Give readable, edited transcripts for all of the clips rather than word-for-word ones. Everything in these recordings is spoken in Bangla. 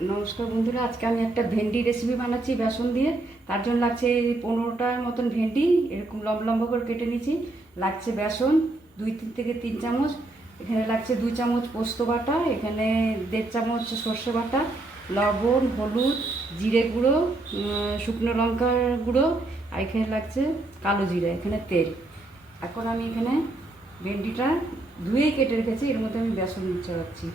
নমস্কার বন্ধুরা, আজকে আমি একটা ভেন্ডি রেসিপি বানাচ্ছি বেসন দিয়ে। তার জন্য লাগছে 15টার মতন ভেন্ডি, এরকম লম্বা লম্বা করে কেটে নিচ্ছি। লাগছে বেসন 2 থেকে 3 চামচ। এখানে লাগছে 2 চামচ পোস্ত বাটা, এখানে 1.5 চামচ সর্ষে বাটা, লবণ, হলুদ, জিরে গুঁড়ো, শুকনো লঙ্কার গুঁড়ো, আর এখানে লাগছে কালো জিরা, এখানে তেল। এখন আমি এখানে ভেন্ডিটা ধুয়ে কেটে রেখেছি, এর মধ্যে আমি বেসন মিশাচ্ছি।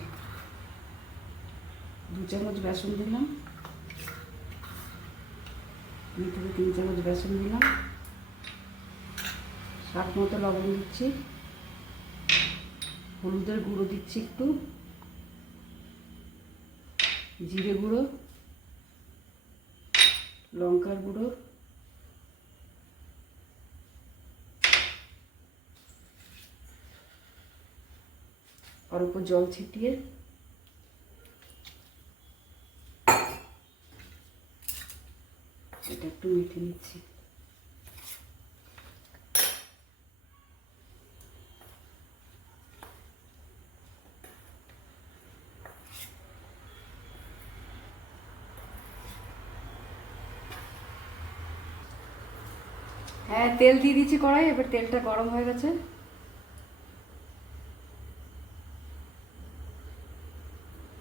2 চামচ বেসন দিলাম, 2 থেকে 3 চামচ বেসন দিলাম। স্বাদ মতো লবণ দিচ্ছি, হলুদের গুঁড়ো দিচ্ছি একটু, জিরে গুঁড়ো, লঙ্কার গুঁড়ো, অল্প জল ছিটিয়ে এটা একটু মেখে নিচ্ছি। হ্যাঁ, তেল দিয়ে দিচ্ছি কড়াই। এবার তেলটা গরম হয়ে গেছে,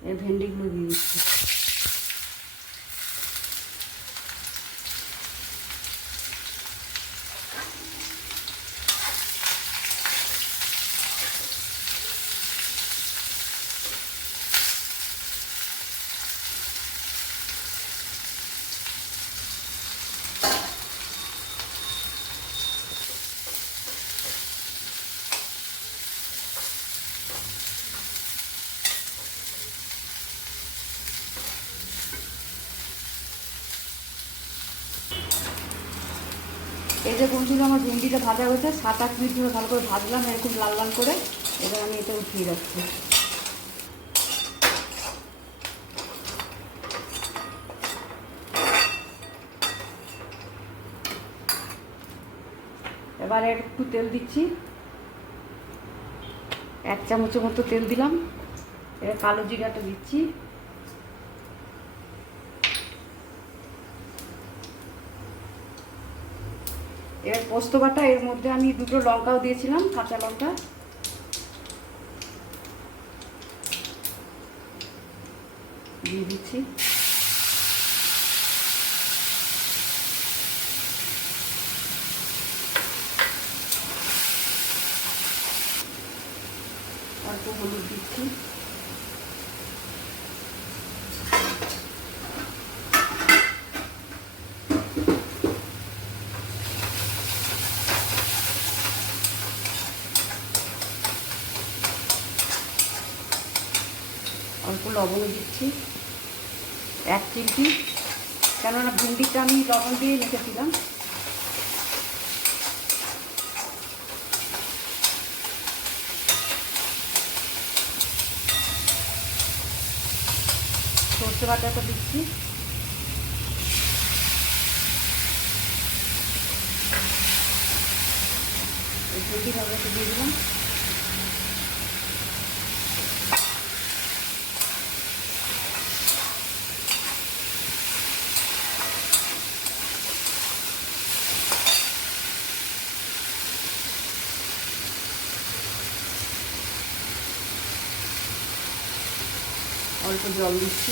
এই ভেন্ডিগুলো দিয়ে দিচ্ছি। এই যে বন্ধুরা, আমার ভেন্ডিটা ভাজা হয়েছে, 7-8 মিনিট ধরে ভালো করে ভাজলাম এরকম লাল লাল করে। এবার আমি এটা উঠিয়ে রাখছি। এবার একটু তেল দিচ্ছি, 1 চামচের মতো তেল দিলাম। এবার কালো জিরাটা দিচ্ছি, এবার পোস্ত বাটা, এর মধ্যে আমি 2টো লঙ্কাও দিয়েছিলাম, কাঁচা লঙ্কা দিয়ে দিচ্ছি। অল্প হলুদ দিচ্ছি, অল্প লবণ দিচ্ছি, 1 চিমটি, কেননা ভেন্ডিটা আমি লবণ দিয়ে রেখেছিলাম। সর্ষে বাটাটা দিচ্ছি, ভেন্ডি ভাজাটা দিয়ে দিলাম। অল্প জল দিচ্ছি,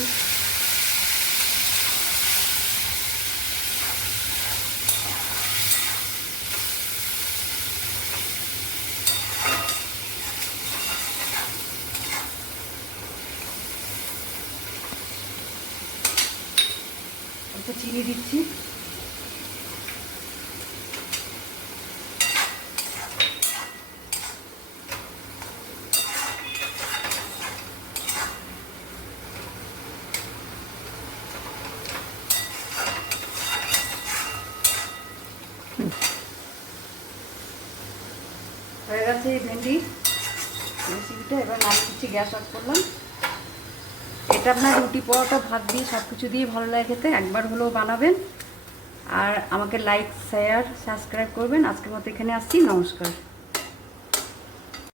অল্প চিনি দিচ্ছি। হয়ে গেছে এই ভেন্ডি রেসিপিটা। এবার নামিয়ে দিচ্ছি, গ্যাস অফ করলাম। এটা আপনার রুটি, পরোটা, ভাত দিয়ে সব কিছু দিয়ে ভালো লাগে খেতে, একবার হলেও বানাবেন। আর আমাকে লাইক, শেয়ার, সাবস্ক্রাইব করবেন। আজকের মতো এখানে আসছি, নমস্কার।